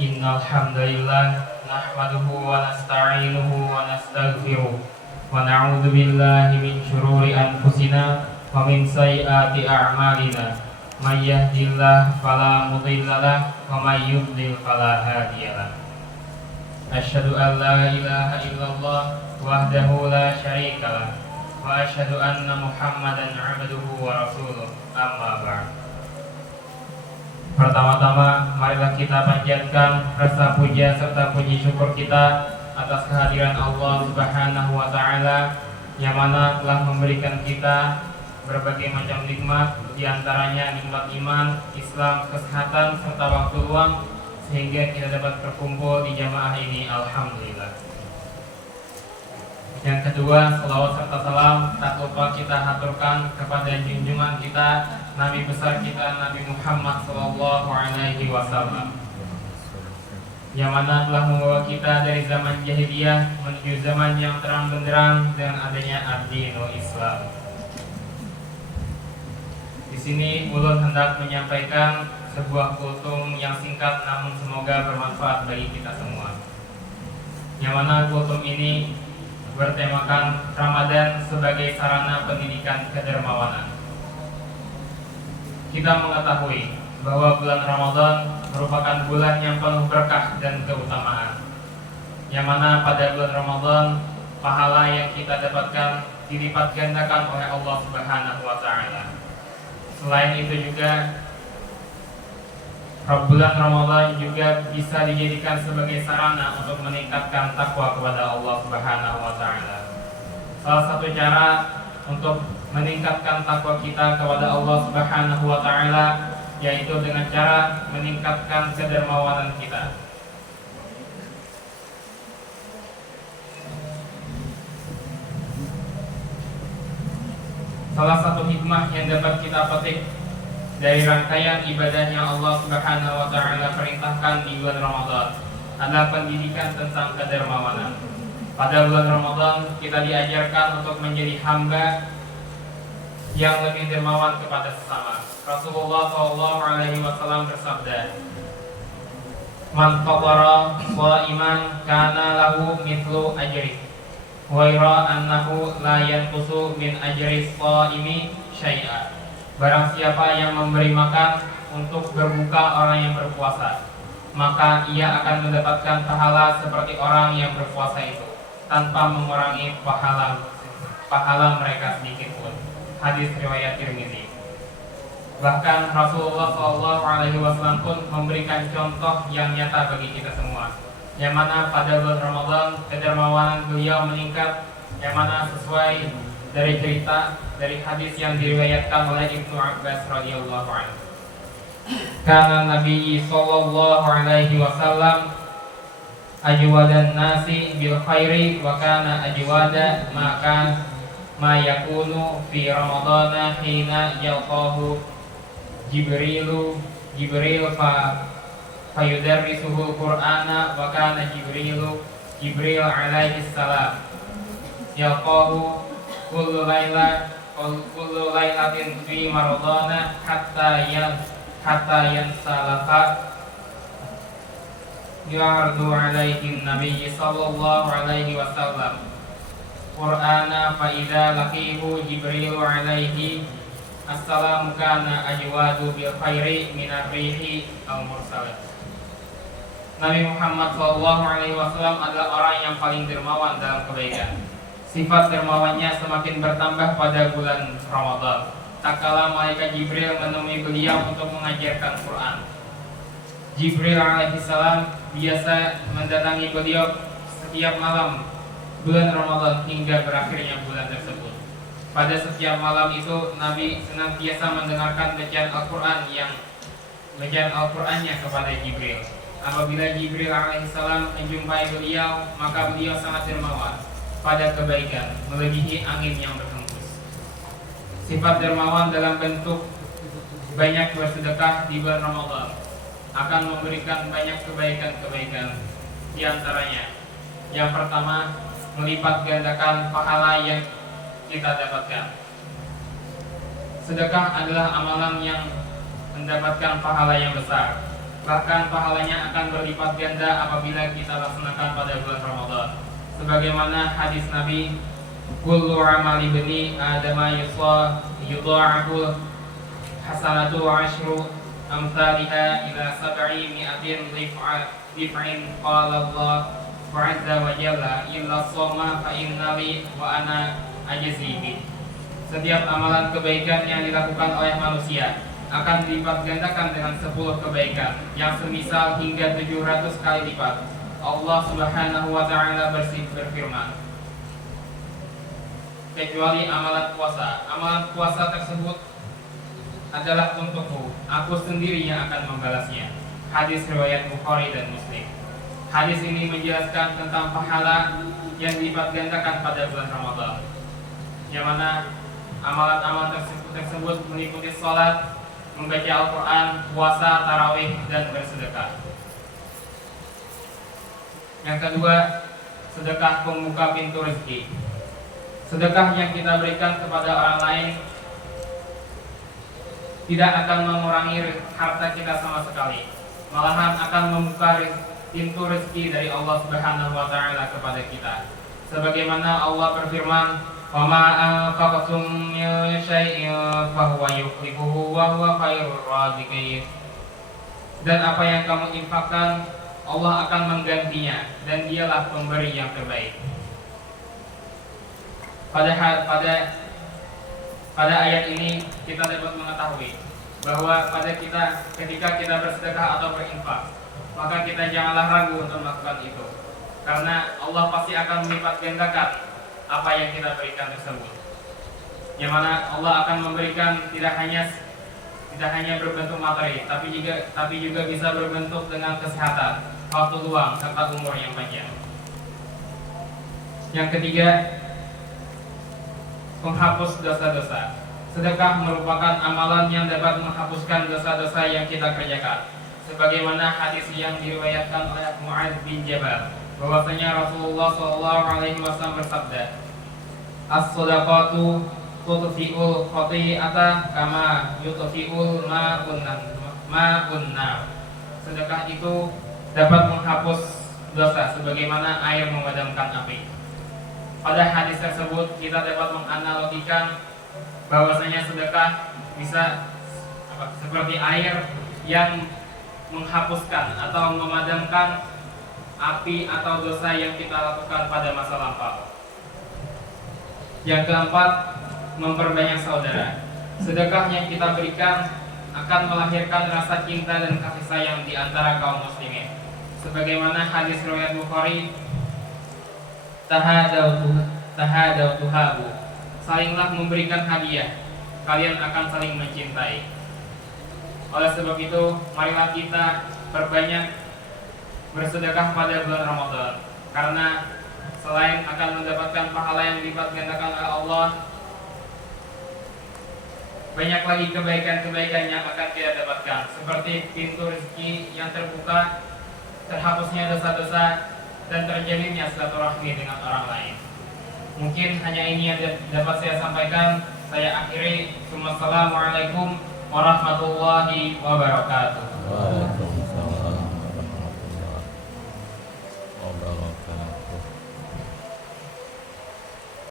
Innal hamdalillah nahmaduhu wa nasta'inuhu wa nastaghfiruh wa na'udzu billahi min syururi anfusina wa min sayyiati a'malina. May yahdihillahu fala mudilla lahu wa may yudlil fala hadiyalah. Asyhadu an la ilaha illallah wahdahu la syarikalah wa asyhadu anna Muhammadan 'abduhu wa rasuluh. Amma ba'd. Pertama-tama, marilah kita panjatkan rasa puja serta puji syukur kita atas kehadiran Allah Subhanahu wa Ta'ala yang mana telah memberikan kita berbagai macam nikmat, diantaranya nikmat iman, Islam, kesehatan, serta waktu luang sehingga kita dapat berkumpul di jamaah ini. Alhamdulillah. Yang kedua, salawat serta salam tak lupa kita haturkan kepada junjungan kita, Nabi besar kita, Nabi Muhammad SAW, yang mana telah membawa kita dari zaman jahiliyah menuju zaman yang terang benderang dengan adanya ad-dinul Islam. Di sini ulun hendak menyampaikan sebuah kultum yang singkat namun semoga bermanfaat bagi kita semua. Yang mana kultum ini bertemakan Ramadan sebagai sarana pendidikan kedermawanan. Kita mengetahui bahwa bulan Ramadan merupakan bulan yang penuh berkah dan keutamaan, yang mana pada bulan Ramadan pahala yang kita dapatkan dilipat gandakan oleh Allah Subhanahu wa Ta'ala. Selain itu juga bulan Ramadan juga bisa dijadikan sebagai sarana untuk meningkatkan takwa kepada Allah Subhanahu wa Ta'ala. Salah satu cara untuk meningkatkan takwa kita kepada Allah Subhanahu wa Ta'ala yaitu dengan cara meningkatkan kedermawanan kita. Salah satu hikmah yang dapat kita petik dari rangkaian ibadah yang Allah Subhanahu wa Ta'ala perintahkan di bulan Ramadan adalah pendidikan tentang kedermawanan. Pada bulan Ramadan kita diajarkan untuk menjadi hamba yang lebih dermawan kepada sesama. Rasulullah SAW bersabda, "Man qadara shaiman kana lahu mithlu ajri, wa ira annahu la yanqusu min ajri shaimi syai'a." Barang siapa yang memberi makan untuk berbuka orang yang berpuasa, maka ia akan mendapatkan pahala seperti orang yang berpuasa itu, tanpa mengurangi pahala mereka sedikit pun. Hadis riwayat Tirmidzi. Bahkan Rasulullah SAW pun memberikan contoh yang nyata bagi kita semua, yang mana pada bulan Ramadan kedermawanan beliau meningkat, yang mana sesuai dari cerita dari hadis yang diriwayatkan oleh Ibnu Abbas radhiyallahu anhu. Kana Nabi sallallahu alaihi wasallam ajwadan nasi bil khairi wa kana ajwada ma yakunu fi ramadana hina yalqahu Jibril fayudarrisuhu Qur'ana wa kana Jibril alaihi salam yalqahu kullu lailatin fi ramadana hatta yansalafa ya'ardu alaihi Nabi sallallahu alaihi wasallam Qur'ana fa idza laqihu Jibril alaihi assalamu kana ajwadu bil khairi minar rihi al mursalat. Nabi Muhammad sallallahu alaihi wasallam adalah orang yang paling dermawan dalam kebaikan. Sifat dermawannya semakin bertambah pada bulan Ramadan. Tak kala malaikat Jibril menemui beliau untuk mengajarkan Quran. Jibril alaihi salam biasa mendatangi beliau setiap malam bulan Ramadan hingga berakhirnya bulan tersebut. Pada setiap malam itu Nabi senantiasa mendengarkan bacaan Al-Qur'annya kepada Jibril. Apabila Jibril alaihissalam menjumpai beliau, maka beliau sangat dermawan pada kebaikan, melebihi angin yang berhembus. Sifat dermawan dalam bentuk banyak bersedekah di bulan Ramadan akan memberikan banyak kebaikan-kebaikan. Di antaranya, yang pertama, melipat gandakan pahala yang kita dapatkan. Sedekah adalah amalan yang mendapatkan pahala yang besar. Bahkan pahalanya akan berlipat ganda apabila kita laksanakan pada bulan Ramadan. Sebagaimana hadis Nabi, kullu amali bani adama yudha'afu hasanatu ashru amthaliha ila sab'i mi'atin dhif'in qala Allah azza wa jalla illa shoma fa innali wa ana ajzi bih. Setiap amalan kebaikan yang dilakukan oleh manusia akan dilipat gandakan dengan 10 kebaikan yang semisal hingga 700 kali lipat. Allah Subhanahu wa taala berfirman, kecuali amalan puasa. Amalan puasa tersebut adalah untukku, aku sendiri yang akan membalasnya. Hadis riwayat Bukhari dan Muslim. Hadis ini menjelaskan tentang pahala yang dilipat gandakan pada bulan Ramadan, yang mana amalan-amalan tersebut meliputi sholat, membaca Al-Quran, puasa, tarawih, dan bersedekah. Yang kedua, sedekah pembuka pintu rezeki. Sedekah yang kita berikan kepada orang lain tidak akan mengurangi harta kita sama sekali, malahan akan membuka pintu rezeki dari Allah Subhanahu wa taala kepada kita. Sebagaimana Allah berfirman, "Wa ma anfaqtum min syai'in fa huwa yukhlifuhu wa huwa khairur raziqin." Dan apa yang kamu infakkan, Allah akan menggantinya dan Dialah pemberi yang terbaik. Pada ayat ini kita dapat mengetahui bahwa ketika kita bersedekah atau berinfak, maka kita janganlah ragu untuk melakukan itu, karena Allah pasti akan melipat gandakan apa yang kita berikan tersebut. Yang mana Allah akan memberikan tidak hanya berbentuk materi, tapi juga bisa berbentuk dengan kesehatan, waktu luang, serta umur yang panjang. Yang ketiga, menghapus dosa-dosa. Sedekah merupakan amalan yang dapat menghapuskan dosa-dosa yang kita kerjakan. Sebagaimana hadis yang diriwayatkan oleh Mu'adz bin Jabal, bahwasanya Rasulullah SAW bersabda, "As-shadaqatu tudfi'ul khati'ata kama yudfi'ul ma'un nar." Sedekah itu dapat menghapus dosa sebagaimana air memadamkan api. Pada hadis tersebut kita dapat menganalogikan bahwasanya sedekah bisa seperti air yang menghapuskan atau memadamkan api atau dosa yang kita lakukan pada masa lampau. Yang keempat, memperbanyak saudara. Sedekah yang kita berikan akan melahirkan rasa cinta dan kasih sayang di antara kaum muslimin. Sebagaimana hadis riwayat Bukhari, tahadautuhabu, salinglah memberikan hadiah, kalian akan saling mencintai. Oleh sebab itu, marilah kita perbanyak bersedekah pada bulan Ramadan, karena selain akan mendapatkan pahala yang dilipat gandakan oleh Allah, banyak lagi kebaikan-kebaikan yang akan kita dapatkan, seperti pintu rezeki yang terbuka, terhapusnya dosa-dosa, dan terjalinnya silaturahmi dengan orang lain. Mungkin hanya ini yang dapat saya sampaikan. Saya akhiri. Wassalamualaikum warahmatullahi wabarakatuh.